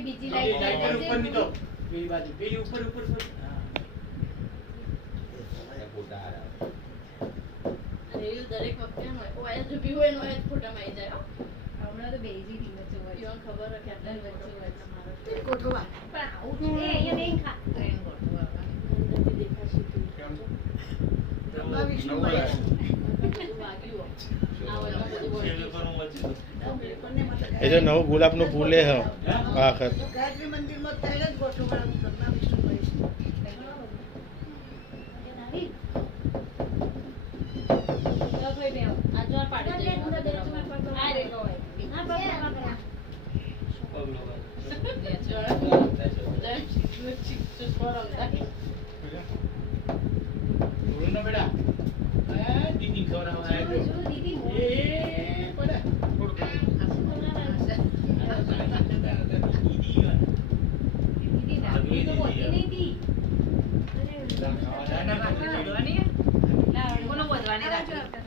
બીજી લાઈટ ઉપર ની તો પેલી બાજુ પેલી ઉપર ઉપર હા ફોટા આ રેલ દરેક વખતે હોય ઓય જો બી હોય નો એ ફોટામાં આવી જાય હમણાં તો બેજી ટીમ જોવા ઈવન ખબર હે કે આટલા વચ્ચે હોય તમારો ગોઠવા પણ આવું જ એ અહીંયા નહીં ખા ટ્રેન ગોઠવા અંદરથી દેખાશે તું કેમ છે રમવા વિષ્ણુભાઈ બધું વાગ્યું આ હોય બધું એ જો નવું ગુલાબનું ફૂલ હે આખર ગાયત્રી મંદિરમાં ત્યારે જ ગોઠવવાનું રમવા વિષ્ણુભાઈ આ જો પાડી દે આ રે નો બોલો બેટા દીદી ખવડાવવા દીદી એ પડે દીદી નાખી તો મોટી નહીં દી ખાવા જાય ને બોલો વધવાની રાખી